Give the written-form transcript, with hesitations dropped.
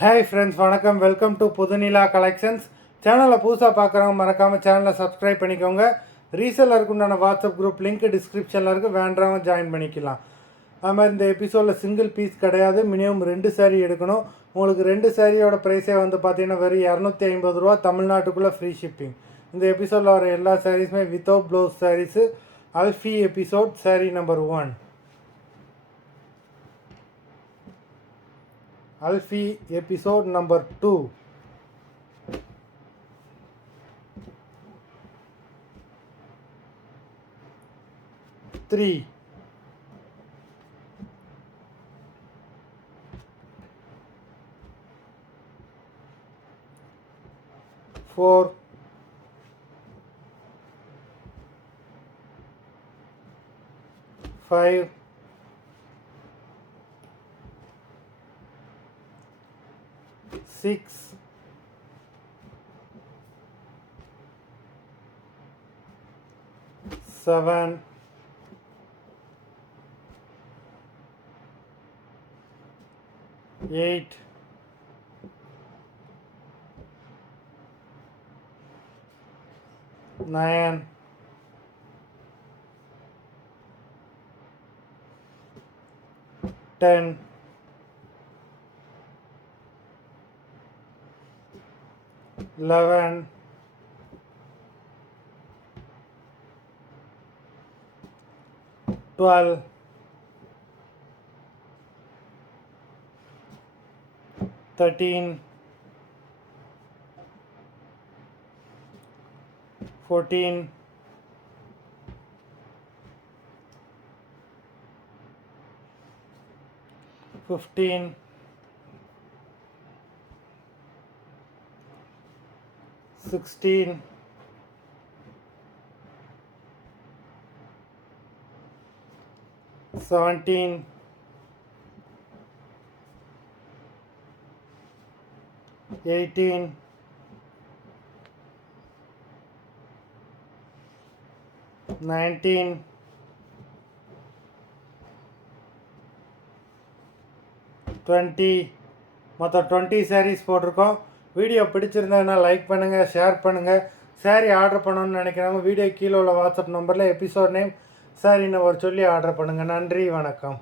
Hi friends, வணக்கம். Welcome to Puthunila collections. சேனலை புதுசாக பார்க்குறவங்க மறக்காமல் சேனலை சப்ஸ்கிரைப் பண்ணிக்கோங்க. ரீசெல்லருக்கு உண்டான வாட்ஸ்அப் குரூப் லிங்க் டிஸ்கிரிப்ஷனில் இருக்குது, வேண்டவங்க ஜாயின் பண்ணிக்கலாம். அது மாதிரி இந்த எபிசோடில் சிங்கிள் பீஸ் கிடையாது, மினிமம் 2 சாரீ எடுக்கணும். உங்களுக்கு 2 சாரியோட ப்ரைஸே வந்து பார்த்தீங்கன்னா வெறும் 250 ரூபா, தமிழ்நாட்டுக்குள்ளே ஃப்ரீ ஷிப்பிங். இந்த எபிசோடில் வர எல்லா சாரீஸுமே without blouse saris. Alfie episode sari number 1. Alfie episode number 2. 3. 4. 5. 6. 7. 8. 9. 10. 11. 12. 13. 14. 15. 16. 17. 18. 19. 20. மொத்தம் 20 சாரீஸ் போட்டிருக்கோம். வீடியோ பிடிச்சிருந்ததுன்னா லைக் பண்ணுங்கள், ஷேர் பண்ணுங்கள். சாரீ ஆர்டர் பண்ணணும்னு நினைக்கிறவங்க வீடியோ கீழே உள்ள வாட்ஸ்அப் நம்பரில் எபிசோட் நேம், சாரீ நம்பர் சொல்லி ஆர்டர் பண்ணுங்கள். நன்றி, வணக்கம்.